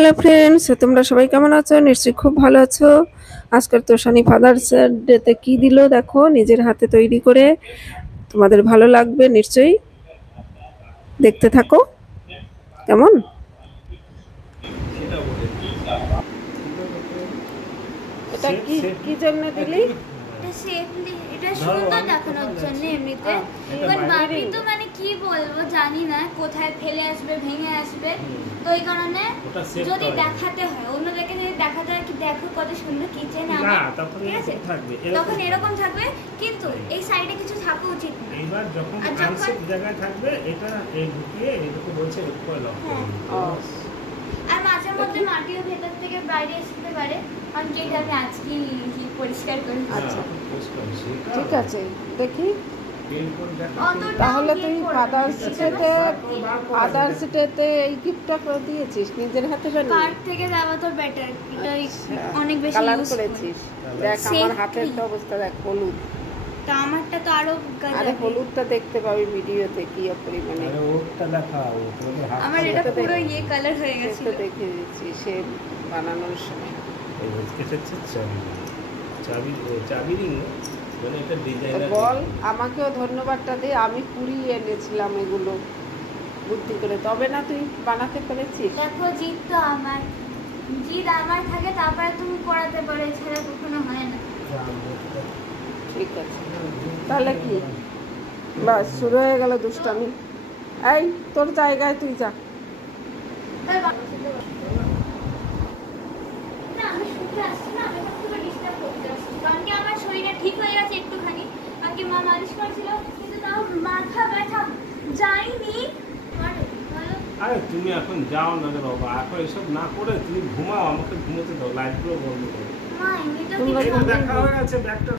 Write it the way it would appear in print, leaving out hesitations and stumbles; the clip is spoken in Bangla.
হ্যালো ফ্রেন্ডস, তোমরা সবাই কেমন আছো? নিশ্চয়ই খুব ভালো আছো। আজকের তো শনি ফাদার্স ডেতে কি দিল দেখো, নিজের হাতে তৈরি করে। তোমাদের ভালো লাগবে নিশ্চয়ই, দেখতে থাকো। কেমন এটা কি কি জন্য দিলি? এটা সেফলি, এটা সুন্দর দেখানোর জন্য এমনিতে। এবার বাড়ি তো মানে কি বলবো জানি না, কোথায় ফেলে আসবে, ভেঙে আসবে, তো এই কারণে যদি দেখাতে হয়, অন্যদেরকে যদি দেখাতে হয় কি দেখো কত সুন্দর কিচেন আমার, ঠিক আছে, তখন এরকম থাকবে, কিন্তু এই সাইডে কিছু থাকা উচিত না। এবার যখন আনসেফ জায়গায় থাকবে এটা এই ঢুকিয়ে এটাকে বলছে উপরে লক করে দিতে। আর মাঝে মধ্যে মাটিও ভেতর থেকে বাইরে আসতে পারে, কারণ যেটা আমি আজকে পরিষ্কার করি। আচ্ছা ঠিক আছে, দেখি অতটা তাহলে তুই ফাদার্স ডেতে এই গিফটটা করে দিয়েছিস নিজের হাতে বানিয়ে? কার থেকে যাওয়া তো বেটার, এটা অনেক বেশি কালার ইউজ করেছিস। দেখ আমার হাতের তো অবস্থা, দেখ হলুদ। তা আমারটা তো আরো আরে হলুদটা দেখতে পাবি ভিডিওতে কি পরিমাণে। আরে ওটা দেখাও, তোমাদের হাত আমার এটা পুরো ইয়ে কালার হয়ে গেছে, তো দেখে দিচ্ছি সে বানানোর সময়। এই হচ্ছে চাবি চাবি রিং, মানে এটা ডিজাইনার। বল আমাকেও ধন্যবাদটা দে, আমি কুড়িয়ে এনেছিলাম এগুলো বুদ্ধি করে, তবে না তুই বানাতে পেরেছিস। দেখো জিদ তো আমার, জিদ আমার থাকে, তারপরে তুমি করাতে পারো, এছাড়া কখনো হয় না। ঠিক আছে, তাহলে কি বাস শুরু হয়ে গেল দুষ্টামি। এই তোর জায়গায় তুই যা। না আমি শুতে আসছি না, আমি তোমাকে ডিস্টার্ব করতে আসছি, কারণ কি আমার শরীরটা ঠিক হয়ে গেছে একটুখানি, কারণ কি মা মালিশ করেছিল, কিন্তু তাও মাথা ব্যথা যায়নি। আরে তুমি এখন যাও না রে বাবা, এখন এসব না করে তুমি ঘুমাও, আমাকে ঘুমোতে দাও, লাইটগুলো বন্ধ করো। মা এমনি তো তোমরা কিছু দেখা হয়ে গেছে ব্যাগটা